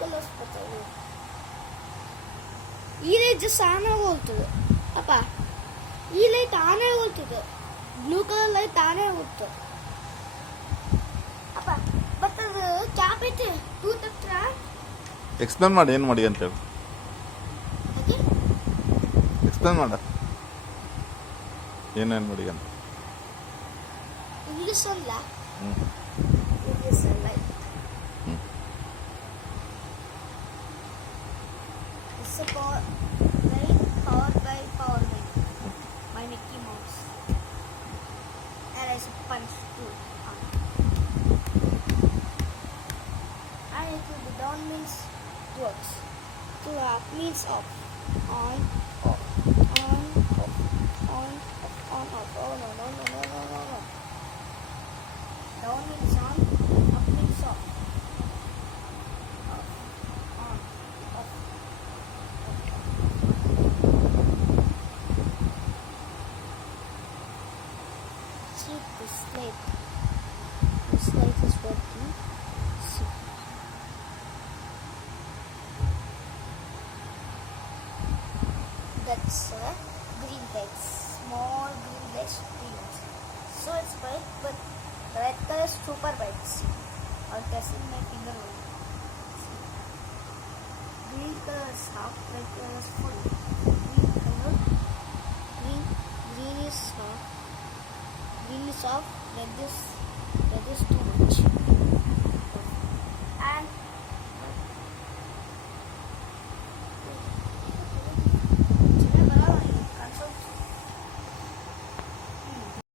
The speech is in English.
Colours ಬರ್ತಾವೆ. ಈ light just on ಆಗೋಗ್ತದೆ ಅಪ್ಪ. ಈ ಲೈಟ್ ಆನ್ ಆಗೋಗ್ತದೆ. ಬ್ಲೂ ಕಲರ್ ಲೈಟ್ ಆನ್ ಆಗೋಗ್ತದೆ ಅಪ್ಪ. ಬಟ್ ಅದು ಕ್ಯಾಪ್ ಐತೆ ಟೂತ್ ಹತ್ರ. ಎಕ್ಸ್ಪ್ಲೇನ್ ಮಾಡಿ ಏನು ಮಾಡಿ ಅಂತ ಹೇಳಿ. ಎಕ್ಸ್ಪ್ಲೇನ್ ಮಾಡ ಏನೇನು ಮಾಡಿ ಅಂತ. ಇಂಗ್ಲೀಷ್ ಅಲ್ಲ, ಹ್ಞೂ ಇಂಗ್ಲೀಷ್ ಅಲ್ಲ. ಹ್ಞೂ It's a light powered by Power Bank by Mickey Mouse. And there's a punch too. And it will be down means works. To up means off. On, off. On, off. On, off. On, off. Oh no, no, no, no, no, no, no. Down means on, up means off. Off. On, off. See this light. This light is working. See. That's green lights. Small green lights. Green. So it's bright, but the red color is super bright. See. I'm testing my finger only. See. Green color is half, red color is full. Green color. Green is half. Green is off, red is too much. And